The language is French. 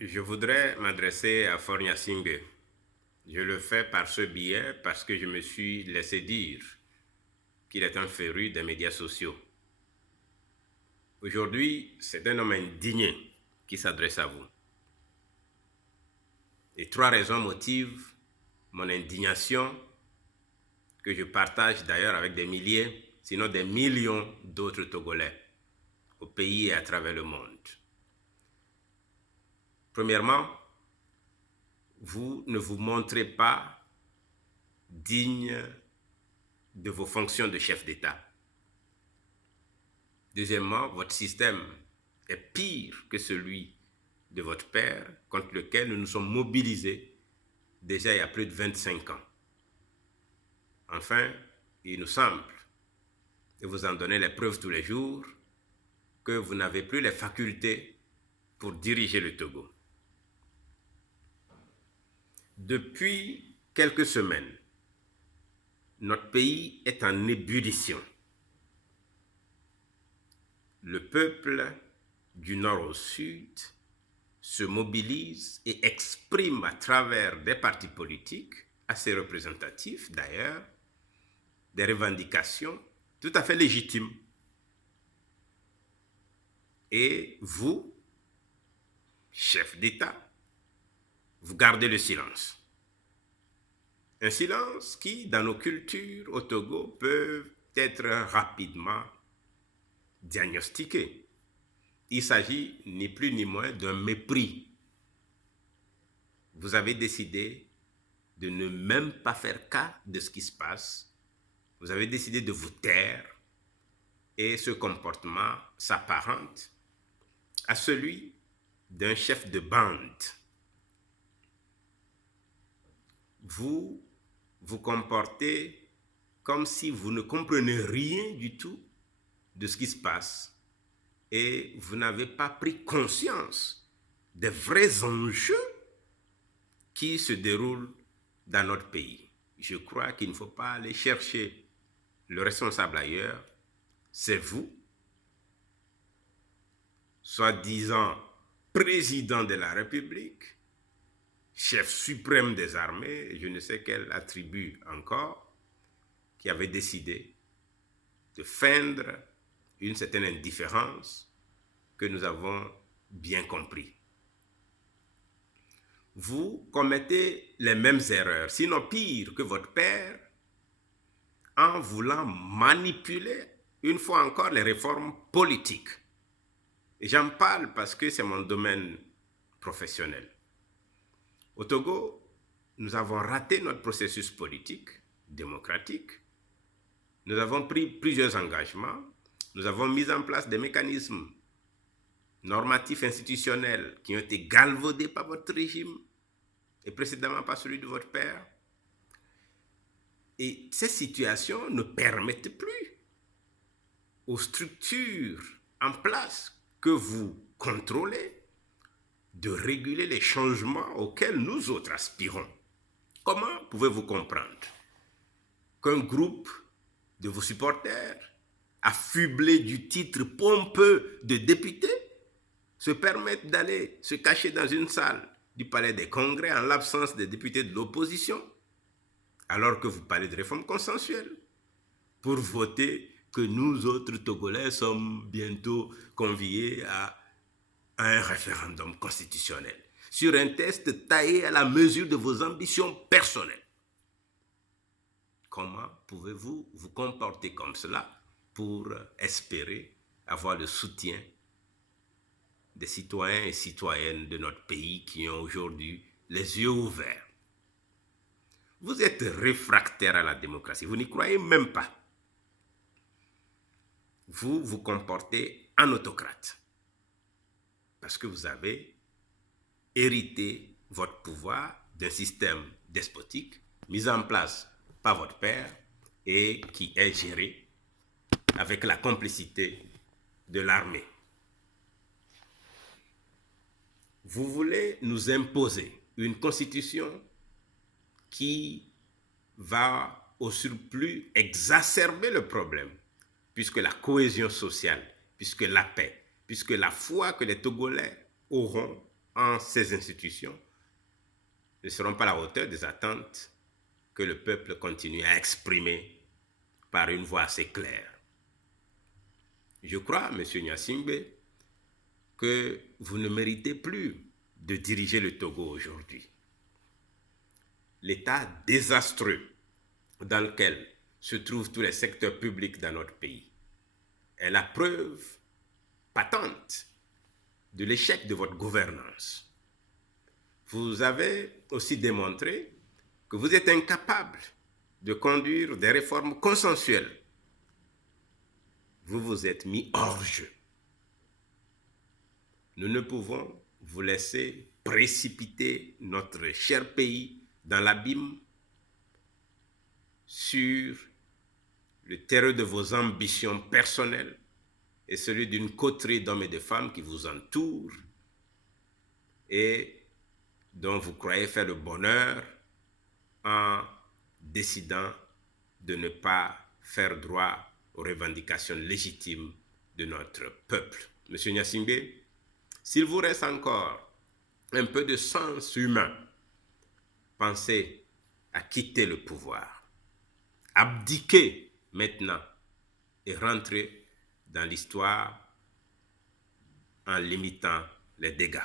Je voudrais m'adresser à Fornia Singh. Je le fais par ce biais parce que je me suis laissé dire qu'il est un féru des médias sociaux. Aujourd'hui, c'est un homme indigné qui s'adresse à vous. Et trois raisons motivent mon indignation, que je partage d'ailleurs avec des milliers, sinon des millions d'autres Togolais, au pays et à travers le monde. Premièrement, vous ne vous montrez pas digne de vos fonctions de chef d'État. Deuxièmement, votre système est pire que celui de votre père, contre lequel nous nous sommes mobilisés déjà il y a plus de 25 ans. Enfin, il nous semble, et vous en donnez les preuves tous les jours, que vous n'avez plus les facultés pour diriger le Togo. Depuis quelques semaines, notre pays est en ébullition. Le peuple du nord au sud se mobilise et exprime à travers des partis politiques, assez représentatifs d'ailleurs, des revendications tout à fait légitimes. Et vous, chef d'État, vous gardez le silence. Un silence qui, dans nos cultures au Togo, peut être rapidement diagnostiqué. Il s'agit ni plus ni moins d'un mépris. Vous avez décidé de ne même pas faire cas de ce qui se passe. Vous avez décidé de vous taire et ce comportement s'apparente à celui d'un chef de bande. Vous vous comportez comme si vous ne comprenez rien du tout de ce qui se passe et vous n'avez pas pris conscience des vrais enjeux qui se déroulent dans notre pays. Je crois qu'il ne faut pas aller chercher le responsable ailleurs. C'est vous, soi-disant président de la République, chef suprême des armées, je ne sais quel attribut encore, qui avait décidé de feindre une certaine indifférence que nous avons bien compris. Vous commettez les mêmes erreurs, sinon pire que votre père, en voulant manipuler une fois encore les réformes politiques. Et j'en parle parce que c'est mon domaine professionnel. Au Togo, nous avons raté notre processus politique, démocratique. Nous avons pris plusieurs engagements. Nous avons mis en place des mécanismes normatifs institutionnels qui ont été galvaudés par votre régime et précédemment par celui de votre père. Et ces situations ne permettent plus aux structures en place que vous contrôlez de réguler les changements auxquels nous autres aspirons. Comment pouvez-vous comprendre qu'un groupe de vos supporters, affublés du titre pompeux de député, se permettent d'aller se cacher dans une salle du palais des congrès en l'absence des députés de l'opposition, alors que vous parlez de réforme consensuelle, pour voter que nous autres Togolais sommes bientôt conviés à un référendum constitutionnel sur un texte taillé à la mesure de vos ambitions personnelles. Comment pouvez-vous vous comporter comme cela pour espérer avoir le soutien des citoyens et citoyennes de notre pays qui ont aujourd'hui les yeux ouverts? Vous êtes réfractaire à la démocratie, vous n'y croyez même pas. Vous vous comportez en autocrate parce que vous avez hérité votre pouvoir d'un système despotique mis en place par votre père et qui est géré avec la complicité de l'armée. Vous voulez nous imposer une constitution qui va au surplus exacerber le problème, puisque la cohésion sociale, puisque la paix, puisque la foi que les Togolais auront en ces institutions ne seront pas à la hauteur des attentes que le peuple continue à exprimer par une voix assez claire. Je crois, M. Gnassingbé, que vous ne méritez plus de diriger le Togo aujourd'hui. L'état désastreux dans lequel se trouvent tous les secteurs publics dans notre pays est la preuve patente de l'échec de votre gouvernance. Vous avez aussi démontré que vous êtes incapable de conduire des réformes consensuelles. Vous vous êtes mis hors jeu. Nous ne pouvons vous laisser précipiter notre cher pays dans l'abîme sur le terreau de vos ambitions personnelles et celui d'une coterie d'hommes et de femmes qui vous entourent et dont vous croyez faire le bonheur en décidant de ne pas faire droit aux revendications légitimes de notre peuple. Monsieur Gnassingbé, s'il vous reste encore un peu de sens humain, pensez à quitter le pouvoir. Abdiquez maintenant et rentrez dans l'histoire en limitant les dégâts.